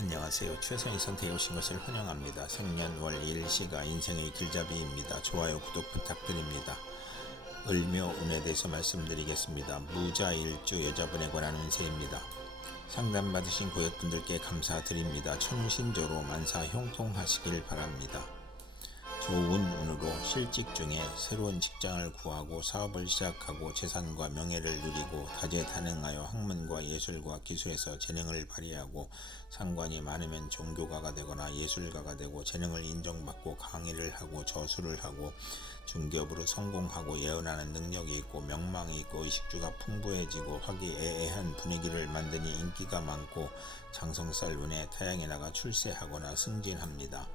안녕하세요. 최선의 선택해 오신 것을 환영합니다. 생년월 일시가 인생의 길잡이입니다. 좋아요, 구독 부탁드립니다. 을묘 운에 대해서 말씀드리겠습니다. 무자일주 여자분에 관한 운세입니다. 상담받으신 고객분들께 감사드립니다. 천우신조로 만사 형통하시길 바랍니다. 좋은 운으로 실직 중에 새로운 직장을 구하고 사업을 시작하고 재산과 명예를 누리고 다재다능하여 학문과 예술과 기술에서 재능을 발휘하고 상관이 많으면 종교가가 되거나 예술가가 되고 재능을 인정받고 강의를 하고 저술을 하고 중기업으로 성공하고 예언하는 능력이 있고 명망이 있고 의식주가 풍부해지고 화기애애한 분위기를 만드니 인기가 많고 장성살 운에 타양에 나가 출세하거나 승진합니다.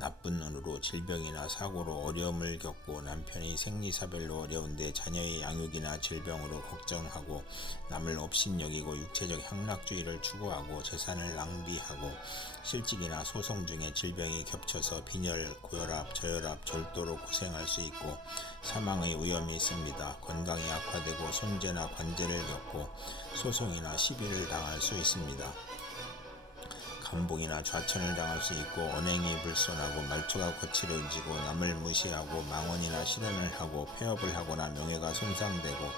나쁜 운으로 질병이나 사고로 어려움을 겪고 남편이 생리사별로 어려운데 자녀의 양육이나 질병으로 걱정하고 남을 업신여기고 육체적 향락주의를 추구하고 재산을 낭비하고 실직이나 소송 중에 질병이 겹쳐서 빈혈, 고혈압, 저혈압, 절도로 고생할 수 있고 사망의 위험이 있습니다. 건강이 악화되고 손재나 관제를 겪고 소송이나 시비를 당할 수 있습니다. 감봉이나 좌천을 당할 수 있고 언행이 불손하고 말투가 거칠어지고 남을 무시하고 망언이나 실언을 하고 폐업을 하거나 명예가 손상되고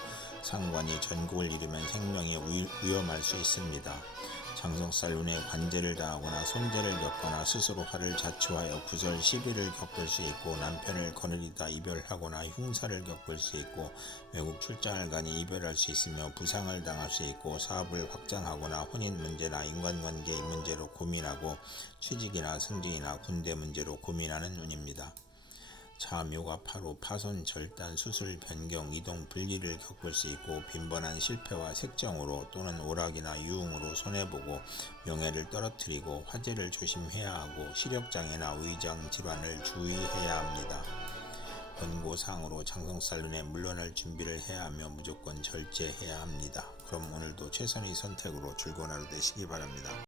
상관이 전국을 잃으면 생명이 위- 위험할 수 있습니다. 장성살 운에 관제를 당하거나 손재를 겪거나 스스로 화를 자초하여 구설 시비를 겪을 수 있고 남편을 거느리다 이별하거나 흉사를 겪을 수 있고 외국 출장을 가니 이별할 수 있으며 부상을 당할 수 있고 사업을 확장하거나 혼인 문제나 인간관계의 문제로 고민하고 취직이나 승진이나 군대 문제로 고민하는 운입니다. 자묘가 파로 파손, 절단, 수술, 변경, 이동, 분리를 겪을 수 있고 빈번한 실패와 색정으로 또는 오락이나 유흥으로 손해보고 명예를 떨어뜨리고 화재를 조심해야 하고 시력장애나 위장 질환을 주의해야 합니다. 권고사항으로 장성살lun에 물러날 준비를 해야 하며 무조건 절제해야 합니다. 그럼 오늘도 최선의 선택으로 즐거운 하루 되시기 바랍니다.